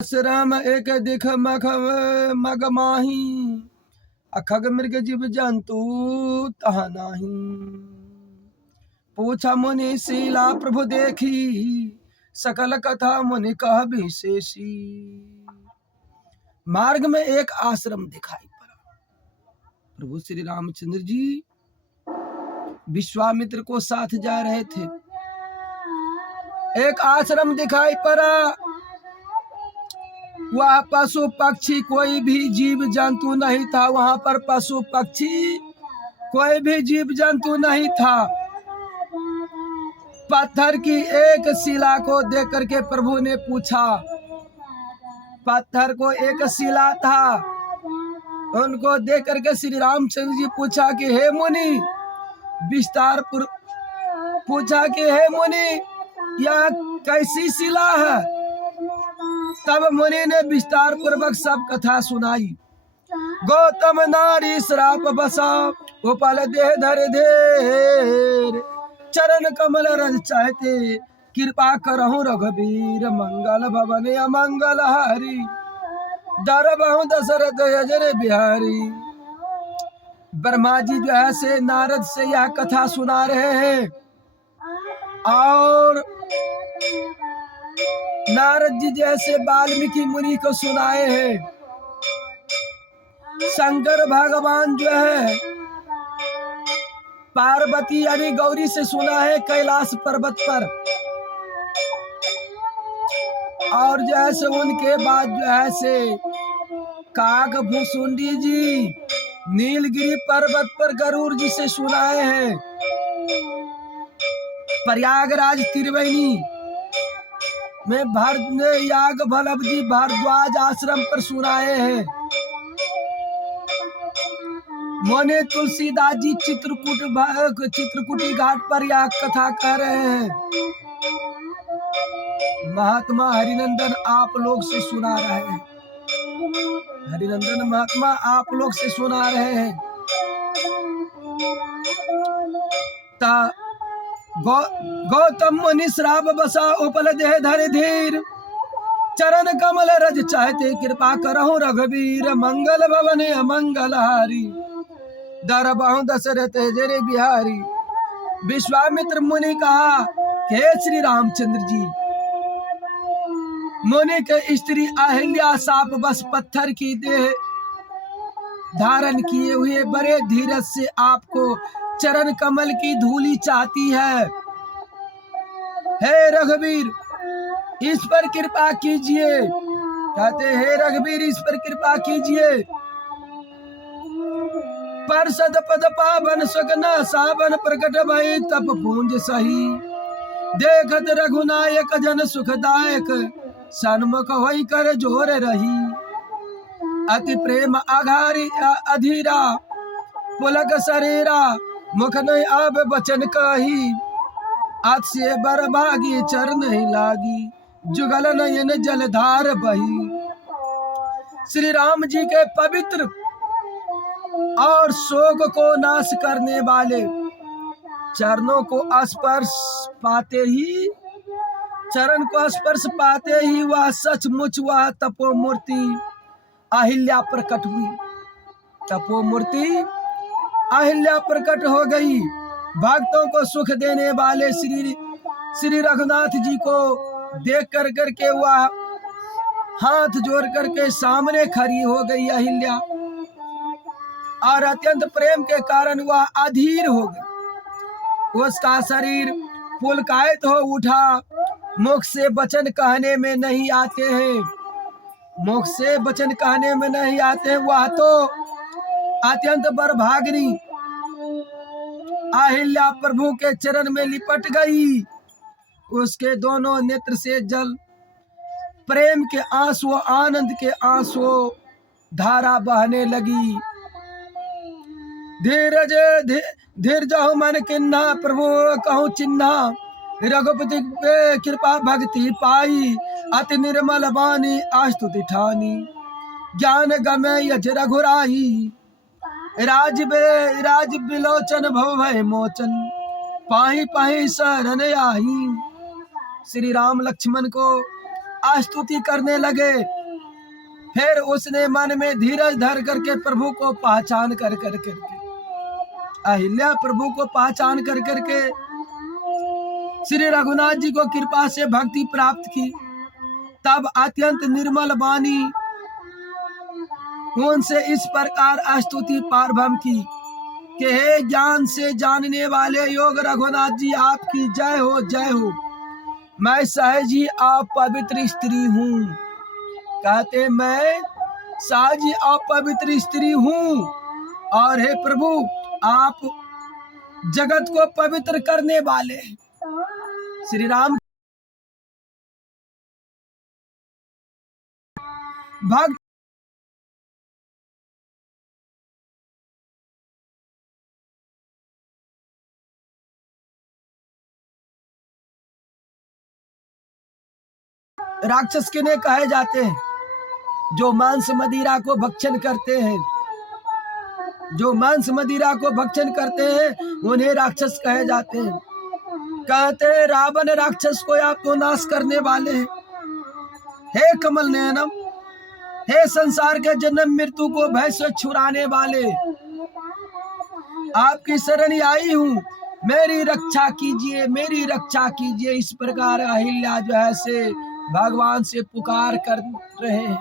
राम एक दिख मख मग माही, अखग मृग जीव जंतु तहा नाही। पूछा मुनि शीला प्रभु देखी, सकल कथा मुनि कह विशेषी। मार्ग में एक आश्रम दिखाई पड़ा। प्रभु श्री रामचंद्र जी विश्वामित्र को साथ जा रहे थे। एक आश्रम दिखाई पड़ा। वह पशु पक्षी कोई भी जीव जंतु नहीं था। वहां पर पशु पक्षी कोई भी जीव जंतु नहीं था। पत्थर की एक शिला को देख करके प्रभु ने पूछा। पत्थर को एक शिला था, उनको देख करके श्री रामचंद्र जी पूछा कि हे मुनि, विस्तार पूछा कि हे मुनि, यह कैसी शिला है? तब मुनि ने विस्तार पूर्वक सब कथा सुनाई। गौतम नारी श्राप बसा, उपल देह धर धेर, चरण कमल रज चाहते, कृपा करहु रघुबीर, मंगल भवन अमंगल हरि, दरबहु दशरथ अजर बिहारी। ब्रह्मा जी जो है से नारद से यह कथा सुना रहे हैं और नारद जी जैसे वाल्मीकि मुनि को सुनाए हैं। शंकर भगवान जो है पार्वती यानी गौरी से सुना है कैलाश पर्वत पर, और जैसे उनके बाद जो है से काक भुसुंडी जी नीलगिरी पर्वत पर गरुड़ जी से सुनाए हैं। प्रयागराज त्रिवेणी में याग वल्लभ जी भारद्वाज आश्रम पर सुनाए हैं। मोने तुलसीदास जी चित्रकूटी घाट पर यह कथा कह रहे हैं। महात्मा हरिनंदन आप लोग से सुना रहे हैं। हरिनंदन महात्मा आप लोग से सुना रहे हैं। गौतम मुनि श्राप बसा, उपल देह धर धीर, चरण कमल रज चाहते, कृपा करहु रघुबीर, मंगल भवन अमंगल हारी, दरबहु दशरथ अजर बिहारी। विश्वामित्र मुनि कहा, हे श्री रामचंद्र जी, मुनि के स्त्री अहिल्या साप बस पत्थर की देह धारण किए हुए बड़े धीरज से आपको चरण कमल की धूली चाहती है। हे रघुवीर, इस पर कृपा कीजिए। कहते हे रघुवीर, इस पर कृपा कीजिए। परसद पद पावन सुगना, सावन प्रकट भई तप पूंज सही, देखत रघुनायक जन सुखदायक, सन्मुख होई कर जोर रही। अति प्रेम आघारी अधीरा, पुलक शरीरा, मुख नहीं आब बचन कही, अतिशय बरभागी चर नहीं लागी, जुगल नयन जलधार बही। श्री राम जी के पवित्र और शोक को नाश करने वाले चरणों को स्पर्श पाते ही, चरण को स्पर्श पाते ही वह सचमुच वह तपोमूर्ति अहिल्या प्रकट हुई। तपोमूर्ति अहिल्या प्रकट हो गई। भक्तों को सुख देने वाले श्री रघुनाथ जी को देख कर करके वह हाथ जोड़ करके सामने खड़ी हो गई अहिल्या, और अत्यंत प्रेम के कारण वह अधीर हो गई। उसका शरीर पुलकायित हो उठा। मुख से वचन कहने में नहीं आते हैं, मुख से वचन कहने में नहीं आते हैं। वह तो अत्यंत बरभागिनी अहिल्या प्रभु के चरण में लिपट गई। उसके दोनों नेत्र से जल प्रेम के आंसू, आनंद के आंसू धारा बहने लगी। धीरज मन किन्ना, प्रभु कहूँ चिन्हा, रघुपति कृपा भक्ति पाई, अति निर्मल वाणी आस्तुति ठानी, ज्ञान गमे यज रघुराई, राज बिलोचन भव भय मोचन, पाही पाही शरण आई। श्री राम लक्ष्मण को स्तुति करने लगे। फिर उसने मन में धीरज धर करके प्रभु को पहचान कर करके अहिल्या प्रभु को पहचान कर करके श्री रघुनाथ जी को कृपा से भक्ति प्राप्त की। तब अत्यंत निर्मल वाणी उनसे इस प्रकार स्तुति पारभम की कि हे ज्ञान से जानने वाले योग रघुनाथ जी, आपकी जय हो जय हो। मैं सहज ही अपवित्र स्त्री हूँ। कहते मैं सहज ही अपवित्र स्त्री हूँ, और हे प्रभु आप जगत को पवित्र करने वाले श्री राम भक्त राक्षस किन्हें कहे जाते हैं? जो मांस मदिरा को भक्षण करते हैं। जो मांस मदिरा को भक्षण करते हैं उन्हें राक्षस कहे जाते हैं। कहते हैं रावण राक्षस को आपको नाश करने वाले हैं। हे कमल नयनम, हे संसार के जन्म मृत्यु को भय से छुड़ाने वाले, आपकी शरण आई हूँ, मेरी रक्षा कीजिए, मेरी रक्षा कीजिए। इस प्रकार अहिल्या जो है से भगवान से पुकार कर रहे हैं।